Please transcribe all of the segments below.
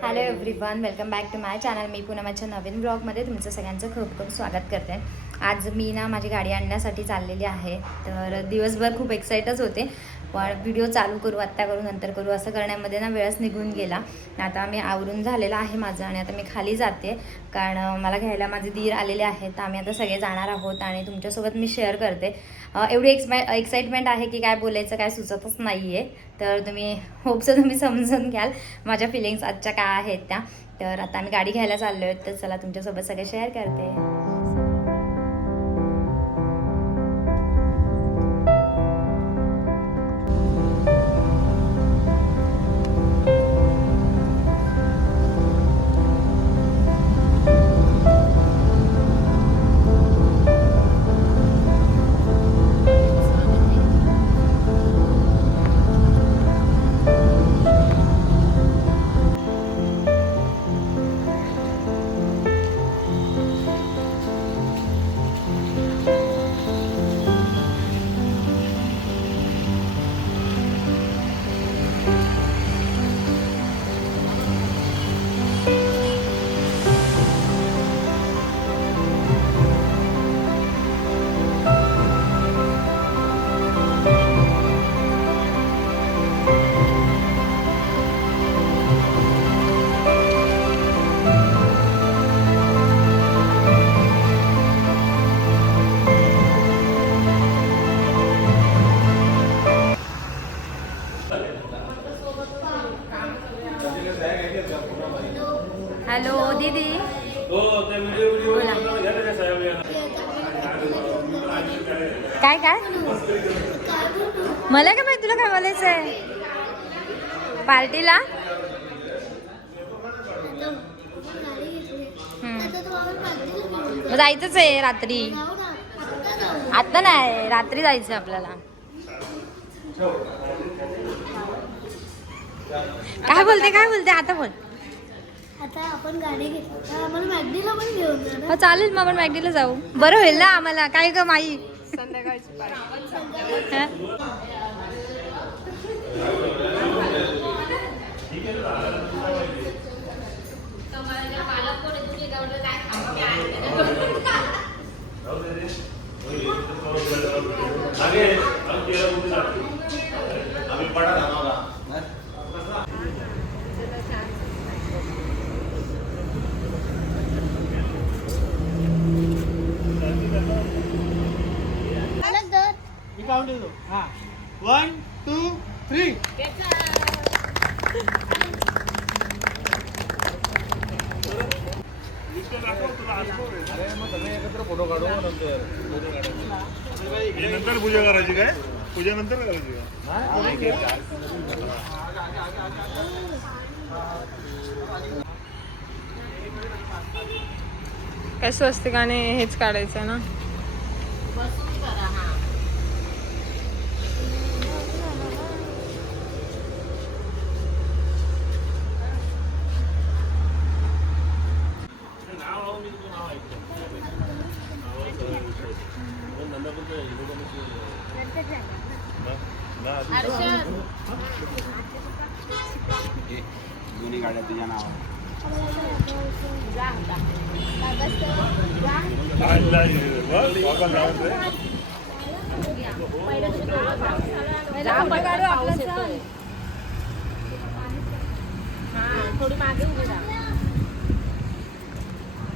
Hello everyone welcome back to my channel मी पुन्हा माझ्या नवीन ब्लॉगमध्ये तुमचं सगळ्यांचं खूप खूप स्वागत करते. आज मी ना माझी गाडी आणण्यासाठी चाललेली आहे. तर दिवसभर खूप एक्साइटच होते. पण व्हिडिओ चालू करू आत्ता करू नंतर करू असं करण्यामध्ये ना वेळच निघून गेला. आता मी आवरून झालेलं आहे माझं आणि आता मी खाली जाते. कारण मला घ्यायला माझे दीर आलेले आहेत. तर आम्ही आता सगळे जाणार आहोत आणि तुमच्यासोबत मी शेअर करते. एवढी एक्सपाय एक्साइटमेंट आहे की काय बोलायचं काय सुचतच नाही आहे तर तुम्ही होपचं तुम्ही समजून घ्याल. माझ्या फिलिंग्स आजच्या काय आहेत त्या. तर आता आम्ही गाडी घ्यायला चाललो आहेत तर चला तुमच्यासोबत सगळे शेअर करते. काय काय? मला काय माहिती तुला काय बोलायचं आहे पार्टीला जायचंच आहे रात्री. आता नाही रात्री जायचं आपल्याला. काय बोलते काय बोलते? आता बोल. आता आपण गाडी घेतली मॅगडीला पण घेऊन चालेल मग आपण मॅगडीला जाऊ. बरं होईल ना आम्हाला. काय ग माई? हा? अलग दर मी काउंट देतो हा वन टू थ्री नंतर पूजा करायची काय? पूजा नंतर करायची का काय स्वस्तिकाने हेच काढायचं ना? दोन्ही गाड्या तुझ्या नावावर बाबा लावत रे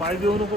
पाय देऊ नको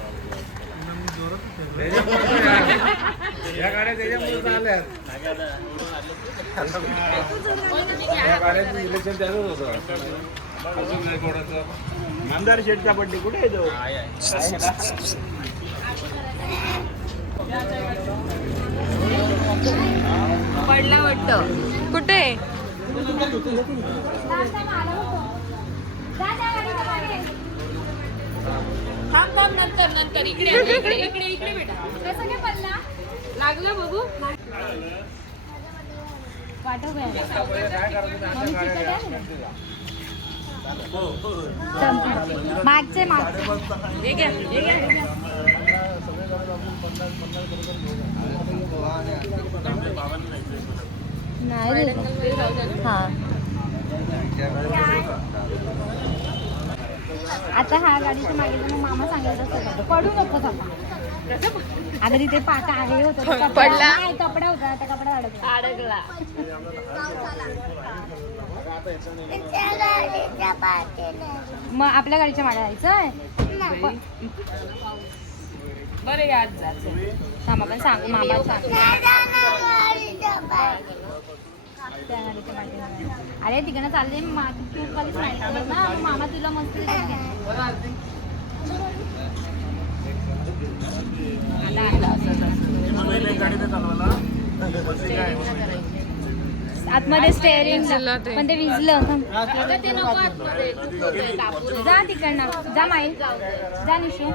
या गाड्या त्याच्यामुळे आल्यात या गाड्याचं इलेक्शन त्याच होतं. आमदार शेठचा बड्डे कुठे येतो पडला वाटतं. कुठे? थांब थांब नंतर नंतर. इकडे इकडे इकडे इकडे बेटा कसं काय पडला? लागलं बघू. पाठव मागचे मागचे. हे घ्या हे घ्या. नाही. रे. हा. आता हा गाडीच्या मागे जाऊन मामा सांगायचं असतं पडू नको आता अगं तिथे पाका आहे होतं तो कपडा पडला? नाही, कपडा होता त्या कपडा अडकला अडकला मग आपल्या गाडीच्या मागे जायचंय बरं या आज जायचं थांब आपण सांग मामा सांग अरे तिकडनं चालले ना. मामा तुला मस्त. आतमध्ये स्टेअरिंग. पण ते विजलं. जा तिकडनं. जा माई. जा निशू.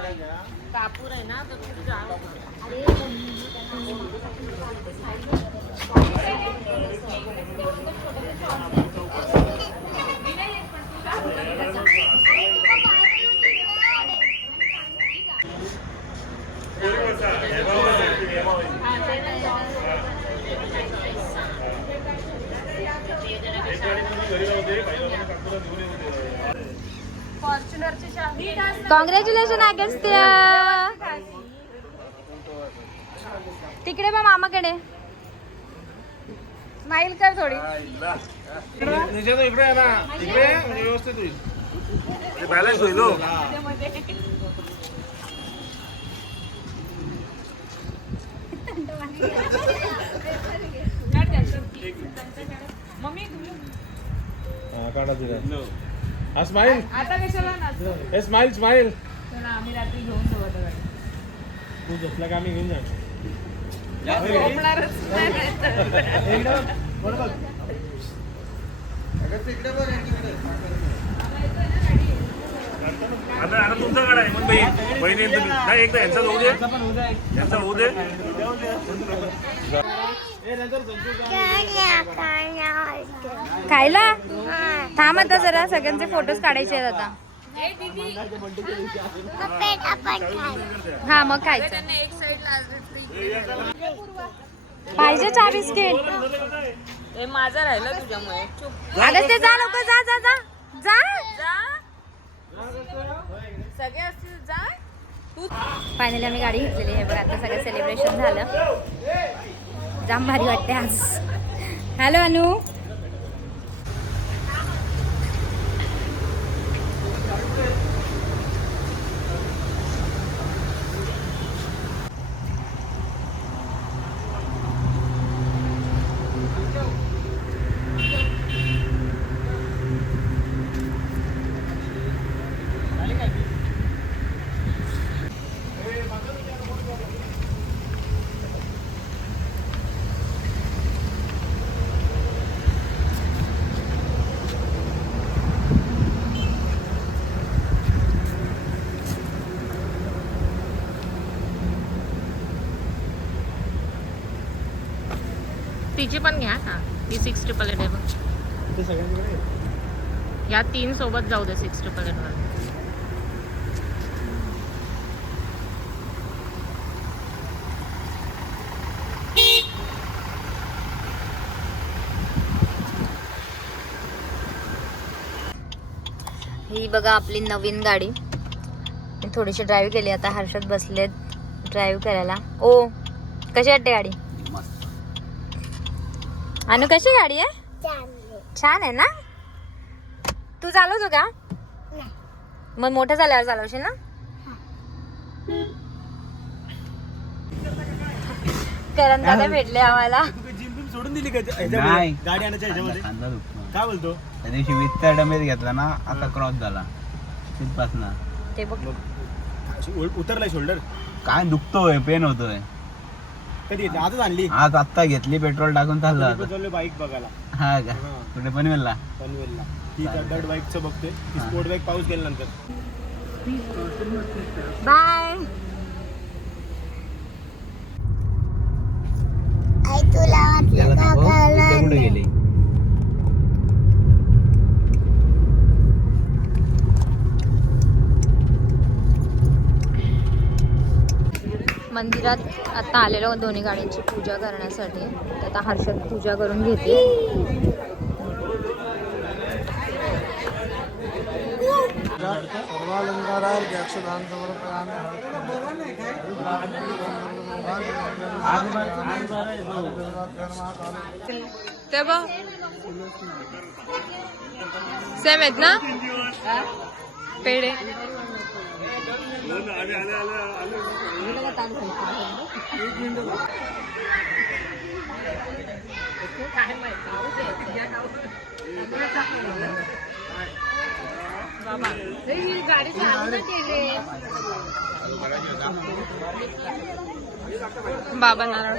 कापूर आहे ना कॉंग्रॅच्युलेशन अगस्त्य तिकडे बा मामाकडे. स्माईल कर थोडी. ये, म्हणजे होईल. बॅलन्स होईल हो. मम्मी हा, काढा तिला. हा स्माईल आता कशाला नाचतो आम्ही रात्री घेऊन जाऊ आता गाडी. तू झोपला का आम्ही घेऊन जा झोपणारच नाही नाहीतर. आता आता तुमचा गाडा आहे मग बहीण बहिणी तुम्ही नाही एकदा यांचा होऊ दे. यांचा होऊ दे. खायला? थांब आता जरा सगळ्यांचे फोटोज काढायचे आहेत आता. हा मग खायचं. पाहिजे चहा बिस्किट? माझं राहिलं तुझ्यामुळे. चुप. अगं ते जा नको जा जा जा. जा. सगळे असतील जा. फायनली आम्ही गाडी घेतलेली आहे. बघा आता सगळं सेलिब्रेशन झालं. जाम भारी वाटते आज. हॅलो अनु. तिची पण घ्या हा. ती सिक्स ट्रिपल एट आहे बघ. या तीन सोबत जाऊ दे सिक्स ट्रिपल एट वर. ही बघा आपली नवीन गाडी. मी थोडीशी ड्राईव्ह केली आता हर्षद बसलेत ड्राईव्ह करायला. ओ कशी वाटते गाडी? अनु कशी गाडी आहे छान आहे ना? तू चालवतो का? मग मोठं झाल्यावर चालवशील ना? करण दादा भेटले आम्हाला. सोडून दिली का? नाही. गाडी आणायच्या ह्याच्यामध्ये खांदा दुखतो काय बोलतो? त्या दिवशी वीसचा डमेज घेतला ना असा क्रॉस झाला. तिथपासनं. ते बघ. उतरलाय शोल्डर? काय दुखतोय पेन होतोय. कधी येते आजच आणली? आज आत्ता घेतली पेट्रोल टाकून चाललो आता. बाईक बघायला. हा का? हा. कुठे पनवेलला? पनवेलला. ती डर्ट बाईकचं बघतोय. ती स्पोर्ट बाईक पाऊस गेल्यानंतर. बाय त्याला दाखव, इथे कुठे गेली मंदिरात आता आलेलो दोन्ही गाड्यांची पूजा करण्यासाठी. आता हर्षद पूजा करून घेते. ते सेम आहेत ना? पेढे. बाबा नारळ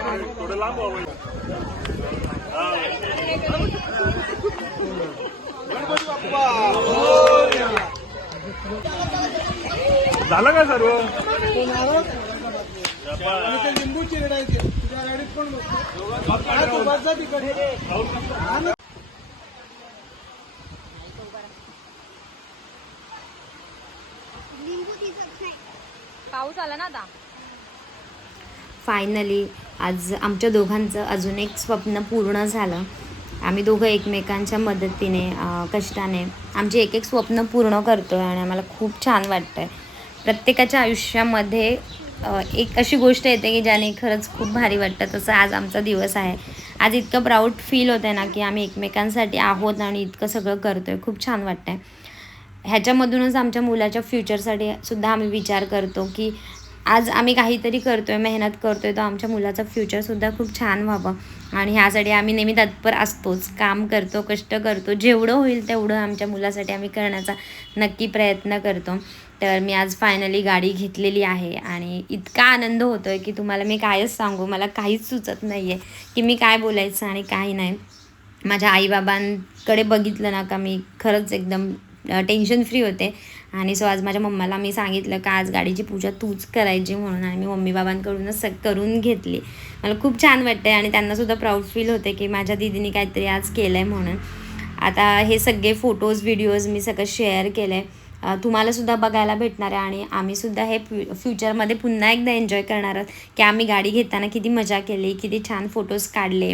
फोडले. झालं का सर्व? आणि ते लिंबू चिरडायचे तुझ्या गाडीत पण बसतो. हा, तू बस जा तिकडे पाऊस आला ना आता. फायनली आज आमच्या दोघांचं अजून एक स्वप्न पूर्ण झालं. आम्ही दोघं एकमेकांच्या मदतीने कष्टाने आमची एक एक स्वप्न पूर्ण करतो आहे आणि आम्हाला खूप छान वाटतं आहे प्रत्येकाच्या आयुष्यामध्ये एक अशी गोष्ट येते की ज्याने खरंच खूप भारी वाटतं. तसं आज आमचा दिवस आहे. आज इतकं प्राऊड फील होतं आहे ना की आम्ही एकमेकांसाठी आहोत आणि इतकं सगळं करतो आहे खूप छान वाटतं आहे ह्याच्यामधूनच आमच्या मुलाच्या फ्युचरसाठी सुद्धा आम्ही विचार करतो की आज आम्ही काहीतरी करतो आहे मेहनत करतो आहे तर आमच्या मुलाचं फ्युचरसुद्धा खूप छान व्हावं. आणि ह्यासाठी आम्ही नेहमी तत्पर असतोच. काम करतो कष्ट करतो जेवढं होईल तेवढं आमच्या मुलासाठी आम्ही करण्याचा नक्की प्रयत्न करतो. तर मी आज फायनली गाडी घेतलेली आहे आणि इतका आनंद होतो आहे की तुम्हाला मी कायच सांगू मला काहीच सुचत नाही आहे की मी काय बोलायचं आणि काही नाही. माझ्या आईबाबांकडे बघितलं ना का मी खरंच एकदम टेन्शन फ्री होते. आणि सो आज माझ्या मम्माला मी सांगितलं का आज गाडीची पूजा तूच करायची म्हणून आणि मी मम्मी बाबांकडूनच सग करून घेतली. मला खूप छान वाटते आणि त्यांनासुद्धा प्राऊड फील होते की माझ्या दिदीने काहीतरी आज केलं आहे म्हणून. आता हे सगळे फोटोज व्हिडिओज मी सगळं शेअर केलं आहे तुम्हालासुद्धा बघायला भेटणार आहे आणि आम्हीसुद्धा हे फ्यु फ्युचरमध्ये पुन्हा एकदा एन्जॉय करणार आहोत. की आम्ही गाडी घेताना किती मजा केली किती छान फोटोज काढले.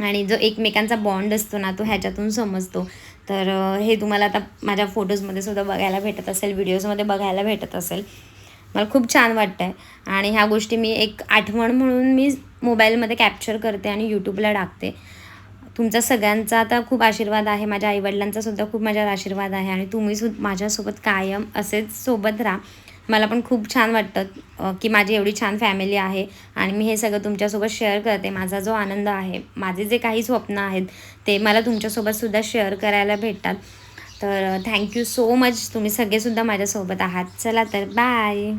आणि जो एकमेकांचा बॉन्ड असतो ना तो ह्याच्यातून समजतो. तर हे तुम्हाला आता माझ्या फोटोजमध्ये सुद्धा बघायला भेटत असेल व्हिडिओजमध्ये बघायला भेटत असेल. मला खूप छान वाटतं आहे आणि ह्या गोष्टी मी एक आठवण म्हणून मी मोबाईलमध्ये कॅप्चर करते आणि यूट्यूबला टाकते. तुमचा सगळ्यांचा आता खूप आशीर्वाद आहे माझ्या आईवडिलांचा सुद्धा खूप माझ्यावर आशीर्वाद आहे आणि तुम्ही सुद्धा माझ्यासोबत कायम असेच सोबत राहा. मला पण खूप छान वाटतं की माझी एवढी छान फॅमिली आहे आणि मी हे सगळं तुमच्यासोबत शेअर करते. माझा जो आनंद आहे माझे जे काही स्वप्न आहेत ते मला तुमच्यासोबतसुद्धा शेअर करायला भेटतात. तर थँक्यू सो मच. तुम्ही सगळेसुद्धा माझ्यासोबत आहात. चला तर बाय!